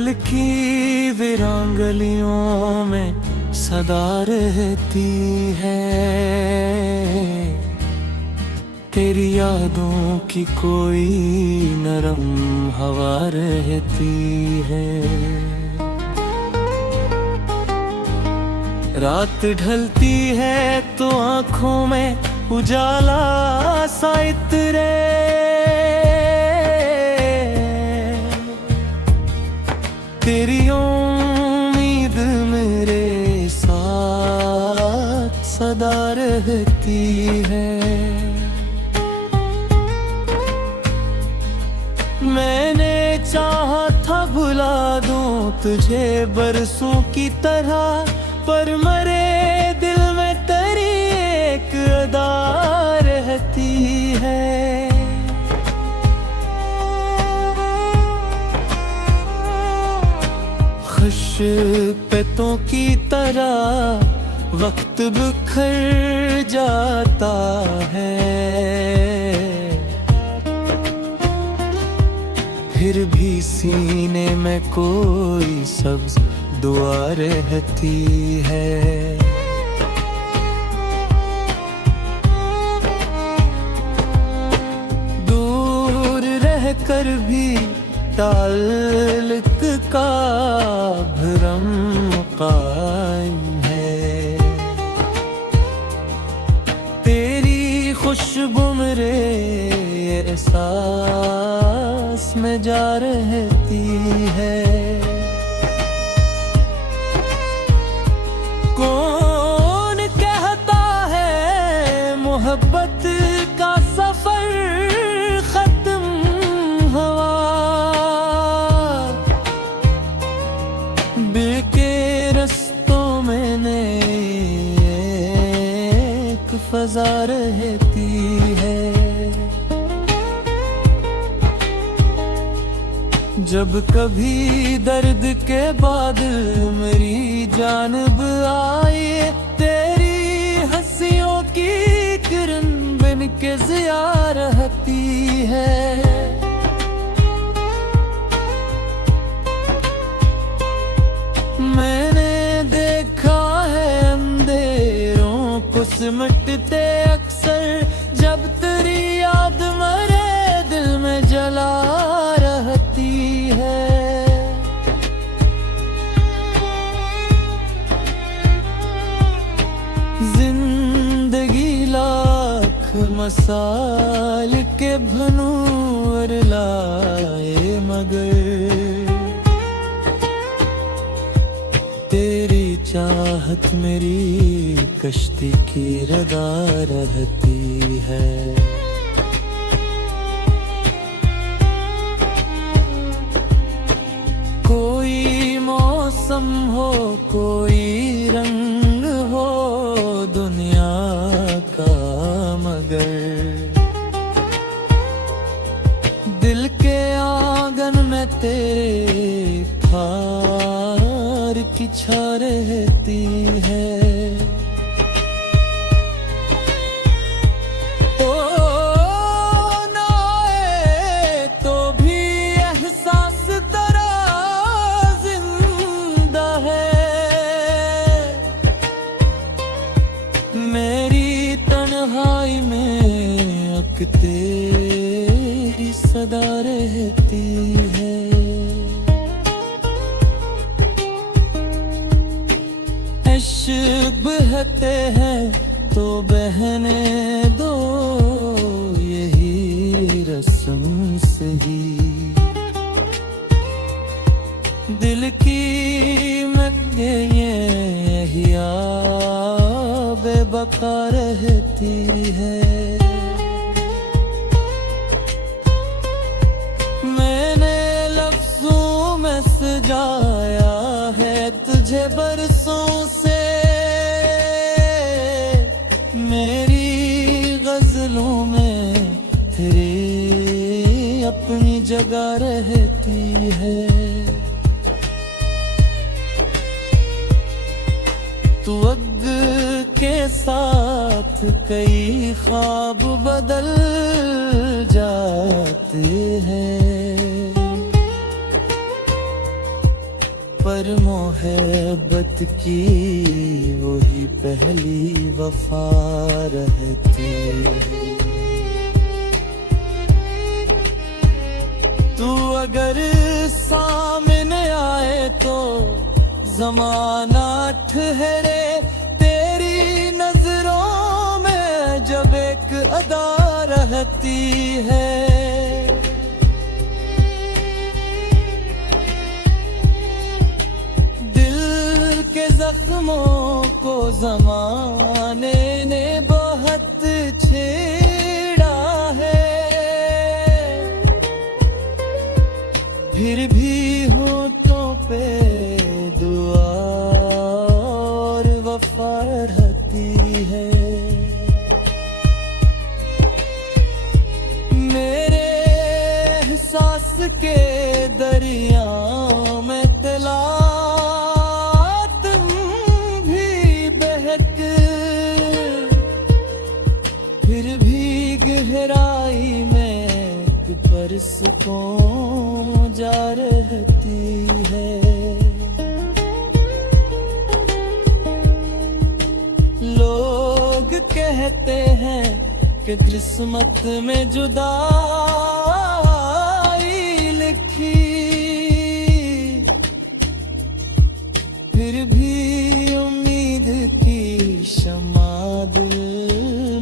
पल की वीरांगलियों में सदा रहती है। तेरी यादों की कोई नरम हवा रहती है। रात ढलती है तो आँखों में उजाला सा इतरे। तेरी उम्मीद मेरे साथ सदा रहती है। मैंने चाहा था भुला दूं तुझे बरसों की तरह, पर मरे दिल में तेरी एक अदा रहती है। खुशबुओं की तरह वक्त बिखर जाता है, फिर भी सीने में कोई सब्ज दुआ रहती है। दूर रहकर भी ताल्लुक का भरम कायम है। तेरी खुशबू मेरे एहसास में जा रहती है। कौन कहता है मोहब्बत का सफर खत्म हुआ, बेके रस्तों में एक फजा रहती है। जब कभी दर्द के बादल मेरी जानिब आए, तेरी हंसियों की किरण बन के ज़िया रहती है। मैंने देखा है अंधेरों को सिमटते अक्सर, जब तेरी याद मेरे दिल में जला रहती है। जिंदगी लाख मसाल के भनूर लाए, मगर तेरी चाहत मेरी कश्ती की रदा रहती है। कोई मौसम हो, कोई रंग हो दुनिया का, मगर दिल के आंगन में तेरे प्यार की छा रहती है। मेरी तन्हाई में अक तेरी सदा रहती है। इश्क बहते हैं तो बहने दो, यही रस्म सही। दिल की यही बेबका रहती है। मैंने लफ्जों में सजाया है तुझे बरसों से, मेरी गजलों में तेरी अपनी जगह रहती है। तू वक्त के साथ कई ख्वाब बदल जाते हैं, पर मोहब्बत की वही पहली वफा रहती। तू अगर सामने आए तो ज़माना ठहरे, तेरी नजरों में जब एक अदा रहती है। जख्मों को ज़माने ने बहुत छेड़ा है, फिर भी होठों पे दुआ और वफा रहती है। मेरे एहसास के दरिया में तला गहराई में सुकून जा रहती है। लोग कहते हैं कि किस्मत में जुदाई लिखी, फिर भी उम्मीद की शमा दिल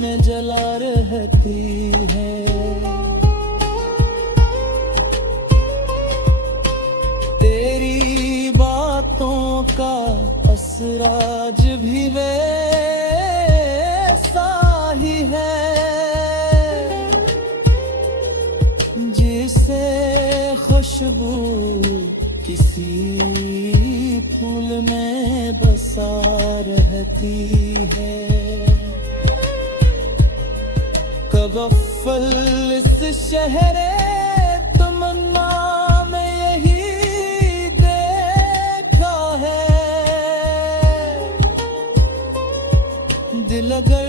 में जला रहती है। तेरी बातों का असर आज भी वैसा ही है, जिसे खुशबू किसी फूल में बसा रहती है। कगफल इस शहरे तमन्ना में यही देखा है, दिल अगर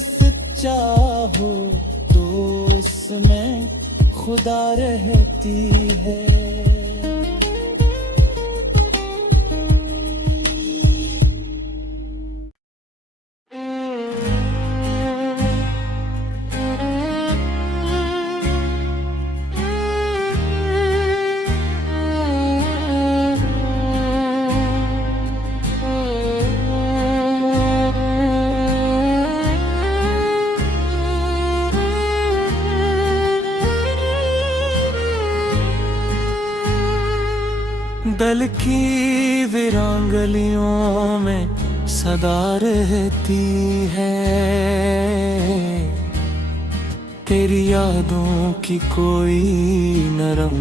सच्चा हो तो उसमें खुदा रहती है। दल की वीरांगलियों में सदा रहती है, तेरी यादों की कोई नरम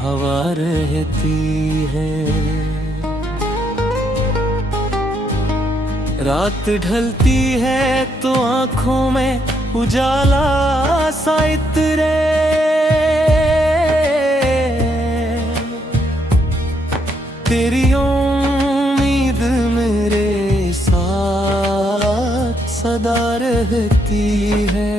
हवा रहती है। रात ढलती है तो आँखों में उजाला सा इतरे, तेरी उम्मीद मेरे साथ सदा रहती है।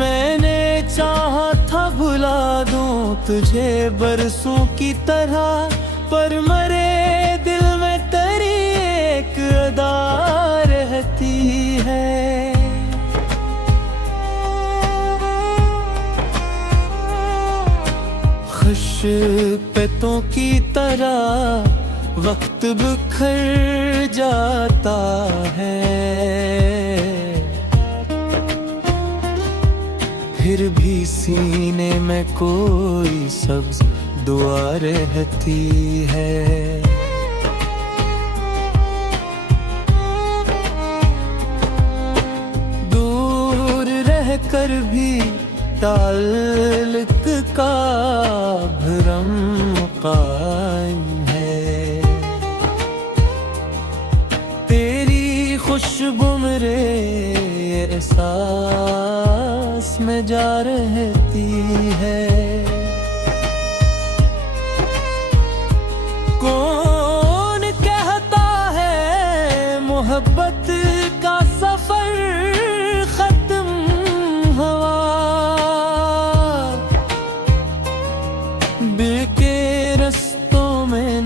मैंने चाहा था भुला दूं तुझे बरसों की तरह, पर मरे दिल में तेरी एक अदा रहती है। खुशबूओं की तरह वक्त बिखर जाता है, फिर भी सीने में कोई सब्ज दुआ रहती है। दूर रहकर भी ताल्लुक का भरम कायम है, तेरी खुशबू मेरे एहसास में जा रहती है। कौन कहता है मोहब्बत का सफर खत्म हुआ,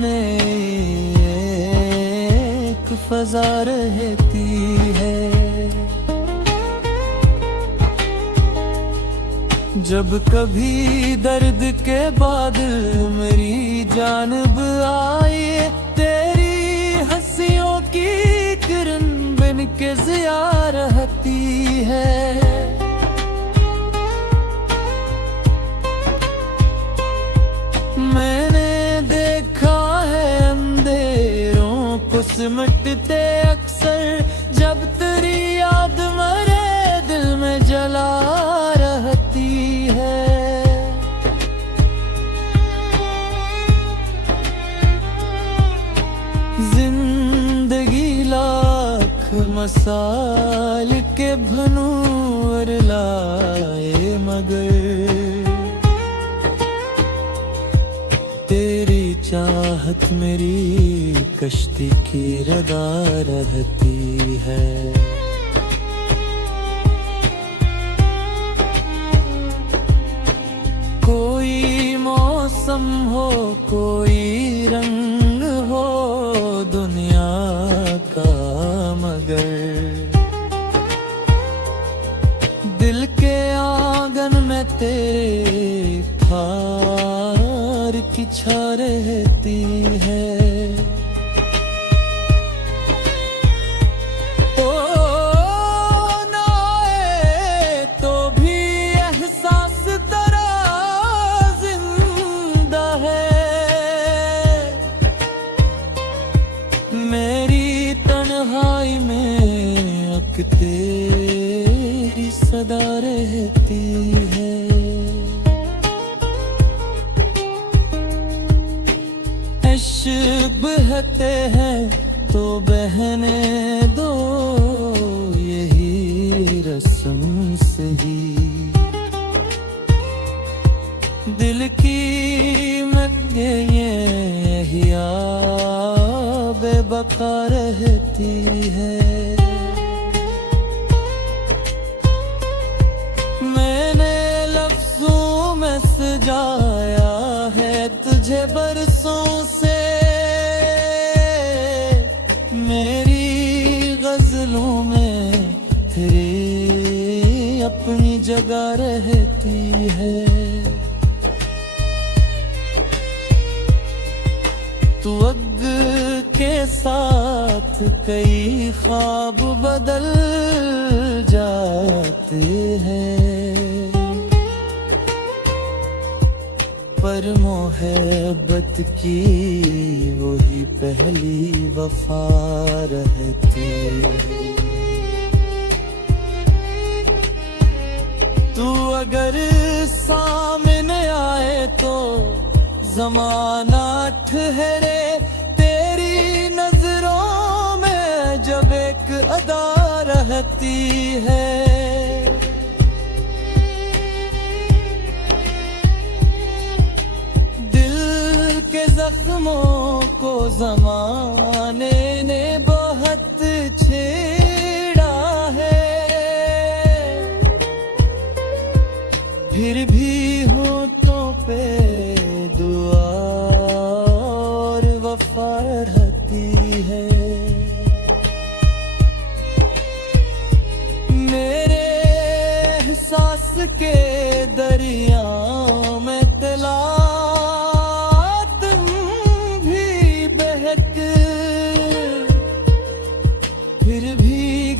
में एक फजा रहती है। जब कभी दर्द के बादल मेरी जानिब आए, तेरी हंसियों की किरण बन के ज़िया रहती है। मैंने देखा है अंधेरों को सिमटते अक्सर, जब तेरी याद मेरे दिल में जला रहती है। जिंदगी लाख मसाल के भनूर लाए, मगर तेरी चाहत मेरी कश्ती की रदा रहती है। कोई मौसम हो, कोई रंग हो दुनिया का, मगर दिल के आंगन में तेरे प्यार की छा रहती है। ओ ना आए तो भी एहसास तेरा जिंदा है। मेरी तन्हाई में अक तेरी सदा रहती है। इश्क बहते हैं तो बहने दो, यही रस्म सही। दिल की मंगे ये बेबका रहती है। मैंने लफ्जों में सजाया है तुझे बरसों से, मेरी गजलों में तेरी अपनी जगह रहती है। तू अग के साथ कई ख्वाब बदल जाते हैं, पर मोहब्बत की वही पहली वफा रहती है। तू अगर सामने आए तो ज़माना ठहरे, तेरी नजरों में जब एक अदा रहती है। जख्मों को ज़माने ने बहुत छेड़ा है, फिर भी होठों पे दुआ और वफा रहती है। मेरे एहसास के दरिया में तला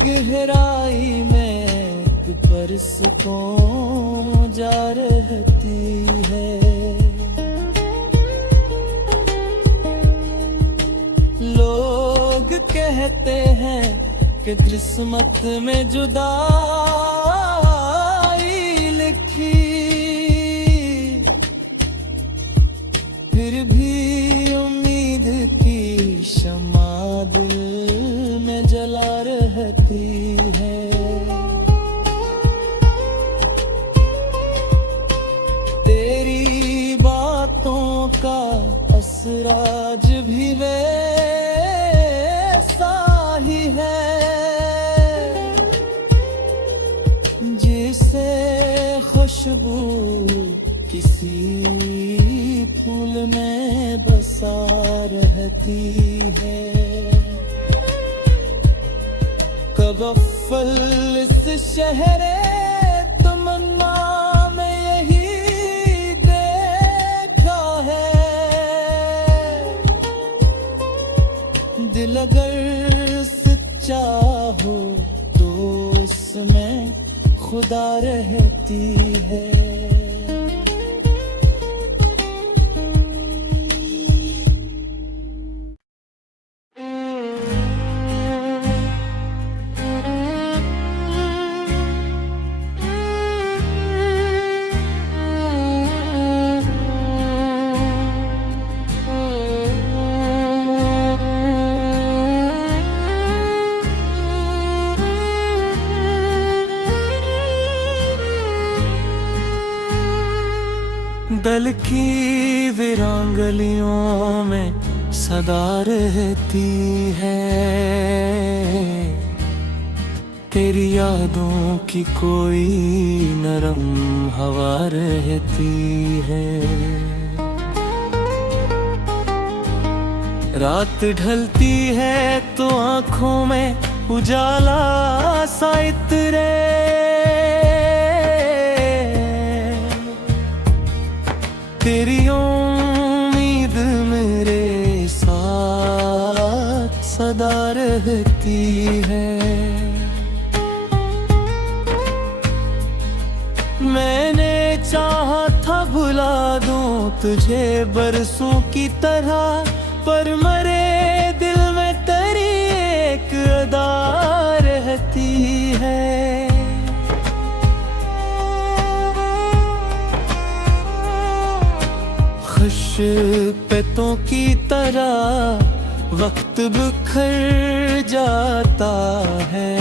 गहराई में बरसों जा रहती है। लोग कहते हैं कि किस्मत में जुदाई लिखी, फिर भी उम्मीद की शमा दिल में जला रहती है। तेरी बातों का असर आज भी वैसा ही है, जिसे खुशबू किसी फूल में बस सा रहती है। कगफल इस शहरे तमन्ना में यही देखा है। दिल अगर सच्चा हो तो उसमें खुदा रहती है। दल की वीरांगलियों में सदा रहती है। तेरी यादों की कोई नरम हवा रहती है। रात ढलती है तो आँखों में उजाला सा इतरे। तेरी उम्मीद मेरे साथ सदा रहती है। मैंने चाहा था भुला दूं तुझे बरसों की तरह, पर मरे दिल में तेरी एक अदा रहती है। खुशपेतों की तरह वक्त बिखर जाता है।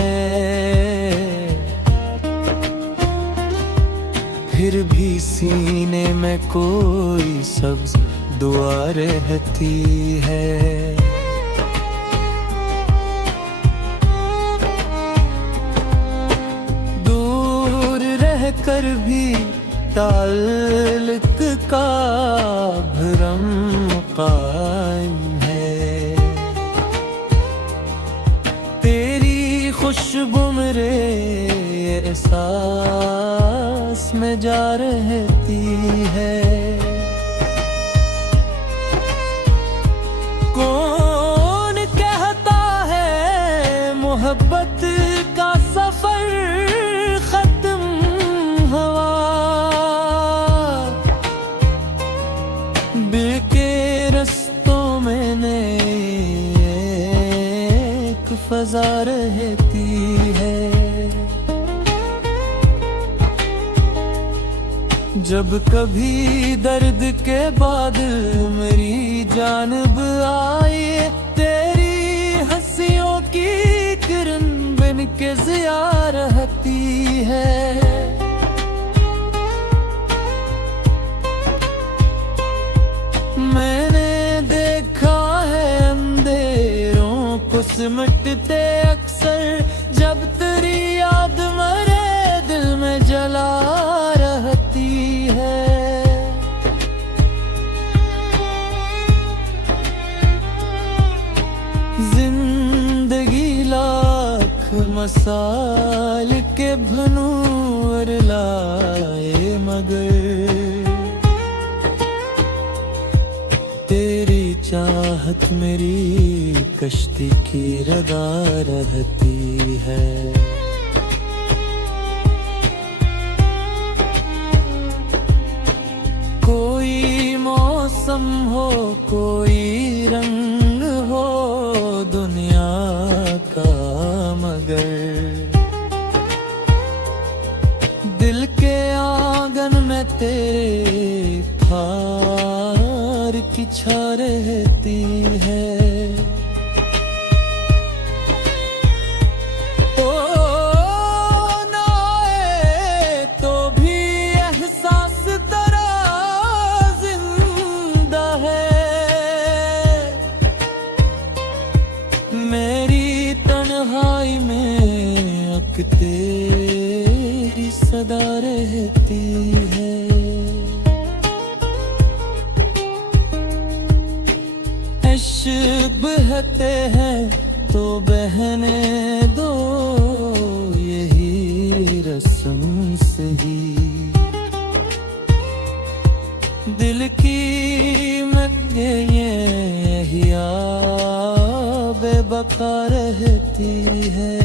फिर भी सीने में कोई सब्ज दुआ रहती है। दूर रहकर भी ताल्लुक का भरम कायम है। तेरी खुशबू मेरे एहसास में जा रहती है। कौन कहता है मोहब्बत का सफर फजा रहती है। जब कभी दर्द के बादल मेरी जानिब आए, तेरी हंसियों की किरण बन के ज़िया रहती है। मैंने देखा है अंधेरों को सिमटते अक्सर, जब तेरी याद मेरे दिल में जला रहती है। जिंदगी लाख मसाल के भनूर लाए, मगर तेरी चाहत मेरी कश्ती की रदा रहती है। कोई मौसम हो, कोई रंग हो दुनिया का, मगर दिल के आंगन में तेरे प्यार की छा रहती है। ओ ना आए तो भी एहसास तेरा जिंदा है। मेरी तन्हाई में अक तेरी सदा रहती है। बहते हैं तो बहने दो, यही रस्म सही। दिल की यहिया बेबका रहती है।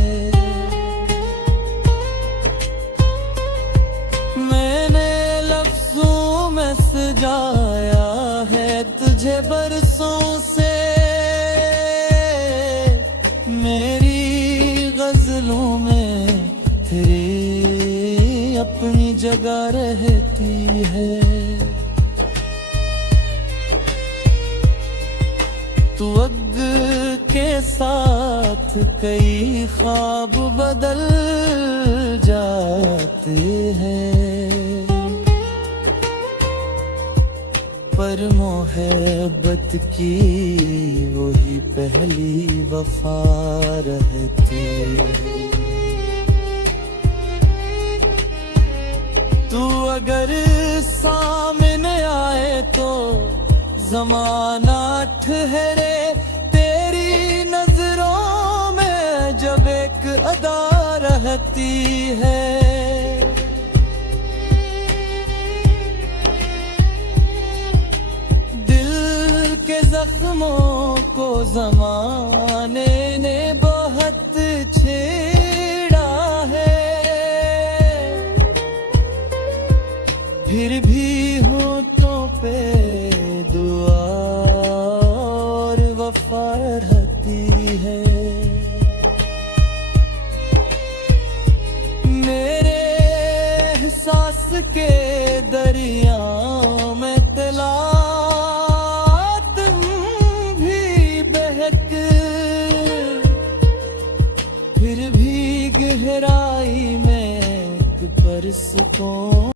मैंने लफ्जों में सजाया है तुझे बरसों से, मेरी गजलों में तेरी अपनी जगह रहती है। तू वक्त के साथ कई ख्वाब बदल जाते हैं, पर मोहब्बत की वही पहली वफा रहती है। तू अगर सामने आए तो ज़माना ठहरे, तेरी नजरों में जब एक अदा रहती है। दिल के जख्मों को ज़माने ने बहुत छेड़ा है, फिर भी होठों पे दुआ और वफा रहती है। मेरे एहसास के दरियाओं में तला तुम भी बहक, फिर भी गहराई में पर सुकून